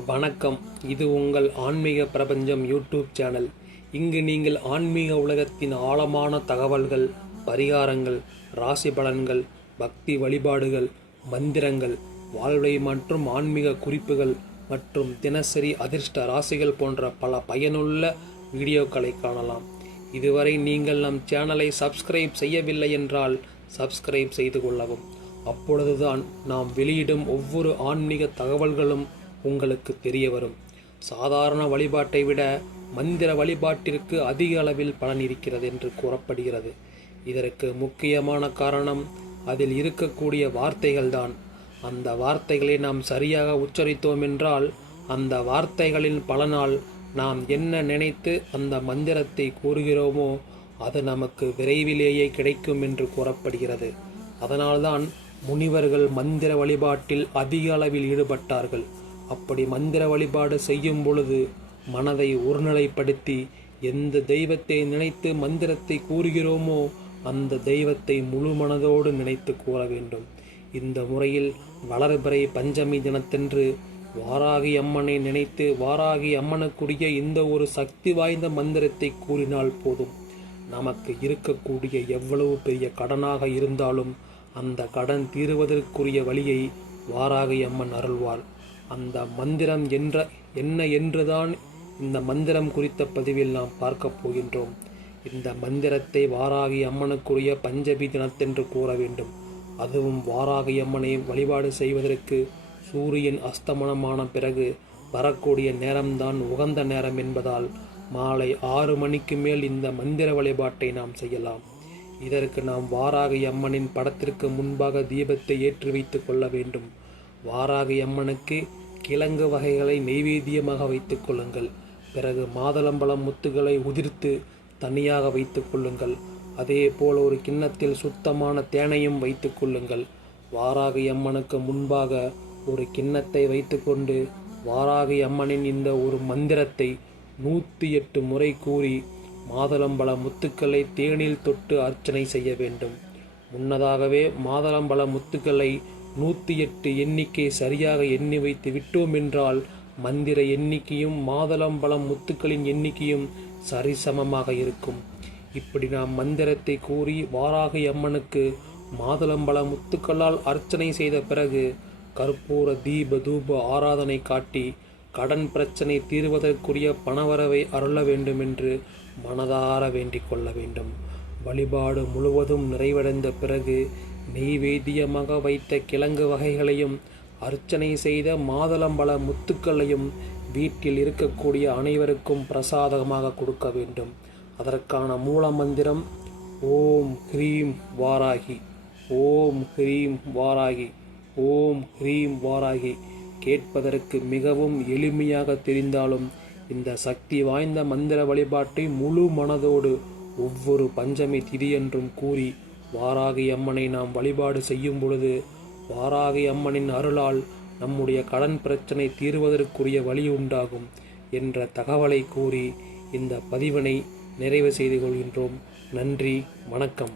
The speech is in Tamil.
வணக்கம். இது உங்கள் ஆன்மீக பிரபஞ்சம் யூடியூப் சேனல். இங்கு நீங்கள் ஆன்மீக உலகத்தின் ஆழமான தகவல்கள் பரிகாரங்கள் ராசி பலன்கள் பக்தி வழிபாடுகள் மந்திரங்கள் வாழ்வை மற்றும் ஆன்மீக குறிப்புகள் மற்றும் தினசரி அதிர்ஷ்ட ராசிகள் போன்ற பல பயனுள்ள வீடியோக்களை காணலாம். இதுவரை நீங்கள் நம் சேனலை சப்ஸ்கிரைப் செய்யவில்லை என்றால் சப்ஸ்கிரைப் செய்து கொள்ளவும். அப்பொழுதுதான் நாம் வெளியிடும் ஒவ்வொரு ஆன்மீக தகவல்களும் உங்களுக்கு தெரிய வரும் சாதாரண வழிபாட்டை விட மந்திர வழிபாட்டிற்கு அதிக அளவில் பலன் இருக்கிறது என்று கூறப்படுகிறது. இதற்கு முக்கியமான காரணம் அதில் இருக்கக்கூடிய வார்த்தைகள்தான். அந்த வார்த்தைகளை நாம் சரியாக உச்சரித்தோம் என்றால் அந்த வார்த்தைகளின் பலனால் நாம் என்ன நினைத்து அந்த மந்திரத்தை கூறுகிறோமோ அது நமக்கு விரைவிலேயே கிடைக்கும் என்று கூறப்படுகிறது. அதனால்தான் முனிவர்கள் மந்திர வழிபாட்டில் அதிக அளவில் ஈடுபட்டார்கள். அப்படி மந்திர வழிபாடு செய்யும் பொழுது மனதை ஒருநிலைப்படுத்தி எந்த தெய்வத்தை நினைத்து மந்திரத்தை கூறுகிறோமோ அந்த தெய்வத்தை முழு மனதோடு நினைத்து கூற வேண்டும். இந்த முறையில் வளர்பிறை பஞ்சமி தினத்தன்று வாராகி அம்மனை நினைத்து வாராகி அம்மனுக்குரிய இந்த ஒரு சக்தி வாய்ந்த மந்திரத்தை கூறினால் போதும். நமக்கு இருக்கக்கூடிய எவ்வளவு பெரிய கடனாக இருந்தாலும் அந்த கடன் தீருவதற்குரிய வழியை வாராகி அம்மன் அருள்வாள். அந்த மந்திரம் என்ற என்ன என்றுதான் இந்த மந்திரம் குறித்த பதிவில் நாம் பார்க்கப் போகின்றோம். இந்த மந்திரத்தை வாராகி அம்மனுக்குரிய பஞ்சபி தினத்தென்று கூற வேண்டும். அதுவும் வாராகி அம்மனை வழிபாடு செய்வதற்கு சூரியன் அஸ்தமனமான பிறகு வரக்கூடிய நேரம்தான் உகந்த நேரம் என்பதால் மாலை ஆறு மணிக்கு மேல் இந்த மந்திர வழிபாட்டை நாம் செய்யலாம். இதற்கு நாம் வாராகி அம்மனின் படத்திற்கு முன்பாக தீபத்தை ஏற்றி வைத்து கொள்ள வேண்டும். வாராகி அம்மனுக்கு கிழங்கு வகைகளை நெய்வேத்தியமாக வைத்து கொள்ளுங்கள். பிறகு மாதளம்பழம் முத்துகளை உதிர்த்து தனியாக வைத்து கொள்ளுங்கள். அதே போல் ஒரு கிண்ணத்தில் சுத்தமான தேனையும் வைத்து கொள்ளுங்கள். வாராகி அம்மனுக்கு முன்பாக ஒரு கிண்ணத்தை வைத்துக்கொண்டு வாராகி அம்மனின் இந்த ஒரு மந்திரத்தை நூற்றி எட்டு முறை கூறி மாதளம்பழ முத்துக்களை தேனில் தொட்டு அர்ச்சனை செய்ய வேண்டும். முன்னதாகவே மாதளம்பழ முத்துக்களை நூற்றி எட்டு எண்ணிக்கை சரியாக எண்ணி வைத்து விட்டோம் என்றால் மந்திர எண்ணிக்கையும் மாதளம்பழம் முத்துக்களின் எண்ணிக்கையும் சரிசமமாக இருக்கும். இப்படி நாம் மந்திரத்தை கூறி வாராகி அம்மனுக்கு மாதளம்பழ முத்துக்களால் அர்ச்சனை செய்த பிறகு கற்பூர தீப தூப ஆராதனை காட்டி கடன் பிரச்சனை தீர்வதற்குரிய பணவரவை அருள வேண்டும் என்று மனதார வேண்டிக் கொள்ள வேண்டும். வழிபாடு முழுவதும் நிறைவடைந்த பிறகு நெய்வேத்தியமாக வைத்த கிழங்கு வகைகளையும் அர்ச்சனை செய்த மாதளம்பழ முத்துக்களையும் வீட்டில் இருக்கக்கூடிய அனைவருக்கும் பிரசாதமாக கொடுக்க வேண்டும். அதற்கான மூல மந்திரம் ஓம் ஹ்ரீம் வாராகி ஓம் ஹ்ரீம் வாராகி ஓம் ஹ்ரீம் வாராகி கேட்பதற்கு மிகவும் எளிமையாக தெரிந்தாலும் இந்த சக்தி வாய்ந்த மந்திர வழிபாட்டை முழு மனதோடு ஒவ்வொரு பஞ்சமி திதியென்றும் கூறி வாராகி அம்மனை நாம் வழிபாடு செய்யும் பொழுது வாராகி அம்மனின் அருளால் நம்முடைய கடன் பிரச்சனை தீர்வதற்குரிய வழி உண்டாகும் என்ற தகவலை கூறி இந்த பதிவினை நிறைவு செய்து கொள்கின்றோம். நன்றி வணக்கம்.